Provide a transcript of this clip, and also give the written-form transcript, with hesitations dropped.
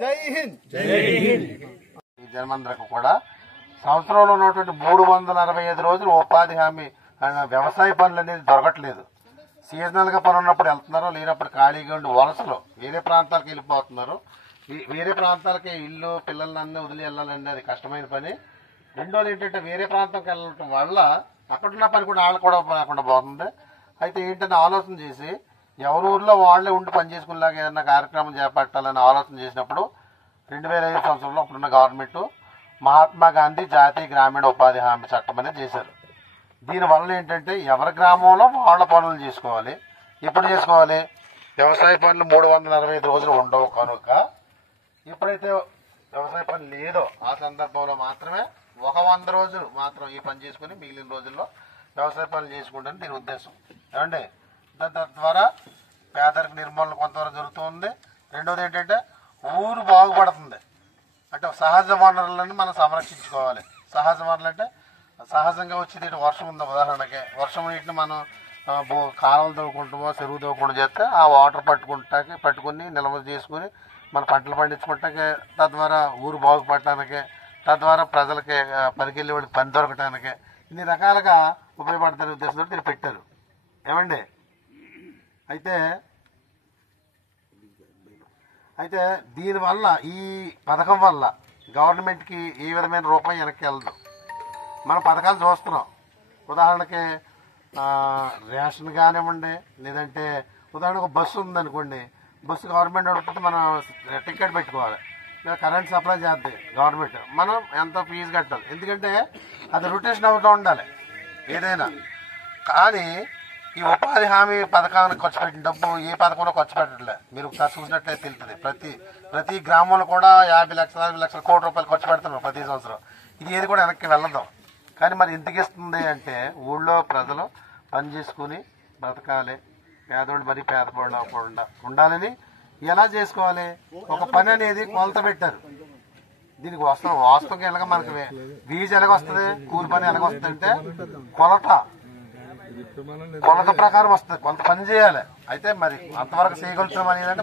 జై హింద్. ఈ జన్మందరకు కూడా సంవత్సరంలో ఉన్నటువంటి 365 రోజులు ఉపాధి హామీ వ్యవసాయ పనులు అనేది దొరకట్లేదు. సీజనల్ గా పని ఉన్నప్పుడు వెళ్తున్నారు, లేనప్పుడు ఖాళీగా ఉండి వలసలు వేరే ప్రాంతాలకు వెళ్ళిపోతున్నారు. వేరే ప్రాంతాలకి ఇల్లు పిల్లల్ని అన్నీ వదిలి వెళ్ళాలండి, అది కష్టమైన పని. రెండోది ఏంటంటే వేరే ప్రాంతంకి వెళ్ళటం వల్ల అక్కడున్న పని కూడా వాళ్ళు కూడా లేకుండా పోతుంది. అయితే ఏంటంటే ఆలోచన చేసి ఎవరి ఊర్లో వాళ్లే ఉండి పని చేసుకునేలాగా ఏదైనా కార్యక్రమం చేపట్టాలని ఆలోచన చేసినప్పుడు 2005 సంవత్సరంలో అప్పుడున్న గవర్నమెంట్ మహాత్మా గాంధీ జాతీయ గ్రామీణ ఉపాధి హామీ చట్టం అనేది చేశారు. దీనివల్ల ఏంటంటే ఎవరి గ్రామంలో వాళ్ళ పనులు చేసుకోవాలి. ఎప్పుడు చేసుకోవాలి? వ్యవసాయ పనులు 365 రోజులు ఉండవు కనుక ఎప్పుడైతే వ్యవసాయ పని లేదో ఆ సందర్భంలో మాత్రమే 100 రోజులు మాత్రం ఈ పని చేసుకుని మిగిలిన రోజుల్లో వ్యవసాయ పనులు చేసుకుంటారని దీని ఉద్దేశం. ఏమండి? దాని ద్వారా పేదరిక నిర్మూలన కొంతవరకు జరుగుతుంది. రెండోది ఏంటంటే ఊరు బాగుపడుతుంది. అంటే సహజ వనరులను మనం సంరక్షించుకోవాలి. సహజ వనరులు అంటే సహజంగా వచ్చేది వర్షం ఉంది. ఉదాహరణకి వర్షం నీటిని మనం కాలువలు తవ్వుకుంటామో చెరువు తవ్వుకుంటూ చేస్తే ఆ వాటర్ పట్టుకుని నిల్వ చేసుకుని మన పంటలు పండించుకుంటానికి, తద్వారా ఊరు బాగుపడటానికి, తద్వారా ప్రజలకి పనికెళ్ళి వాళ్ళకి పని దొరకటానికి ఇన్ని రకాలుగా ఉపయోగపడతానే ఉద్దేశంతో దీన్ని పెట్టారు. ఏమండి? అయితే దీనివల్ల ఈ పథకం వల్ల గవర్నమెంట్కి ఏ విధమైన రూపాయి వెనక్కి వెళ్ళదు. మనం పథకాలు చూస్తున్నాం. ఉదాహరణకి రేషన్ కానివ్వండి, లేదంటే ఉదాహరణకు బస్సు ఉందనుకోండి, బస్సు గవర్నమెంట్ అడిగితే మనం టికెట్ పెట్టుకోవాలి. లేదా కరెంట్ సప్లై చేద్ది గవర్నమెంట్, మనం ఎంత ఫీజు కట్టాలి. ఎందుకంటే అది రొటేషన్ అవుతూ ఉండాలి ఏదైనా. కానీ ఈ ఉపాధి హామీ పథకానికి ఖర్చు పెట్టిన డబ్బు ఏ పథకంలో ఖర్చు పెట్టట్లే. మీరు ఒకసారి చూసినట్లయితే తెలుస్తుంది. ప్రతి గ్రామంలో కూడా 50 లక్షల 60 లక్షల కోట్ల రూపాయలు ఖర్చు పెడుతున్నారు ప్రతి సంవత్సరం. ఇది ఏది కూడా వెనక్కి వెళ్ళదు. కానీ మరి ఎందుకు ఇస్తుంది అంటే ఊళ్ళో ప్రజలు పని చేసుకుని బ్రతకాలి, పేదోడు మరీ పేదపడి అవ్వకుండా ఉండాలని. ఎలా చేసుకోవాలి? ఒక పని అనేది కొలత పెట్టారు. దీనికి వాస్తవంగా ఎలాగ మనకి వీజ్ ఎలాగొస్తుంది, కూలి పని ఎలాగొస్తుంది అంటే కొలత ప్రకారం వస్తుంది. కొంత పని చేయాలి. అయితే మరి అంతవరకు చేయగలుగుతాం అని అంటే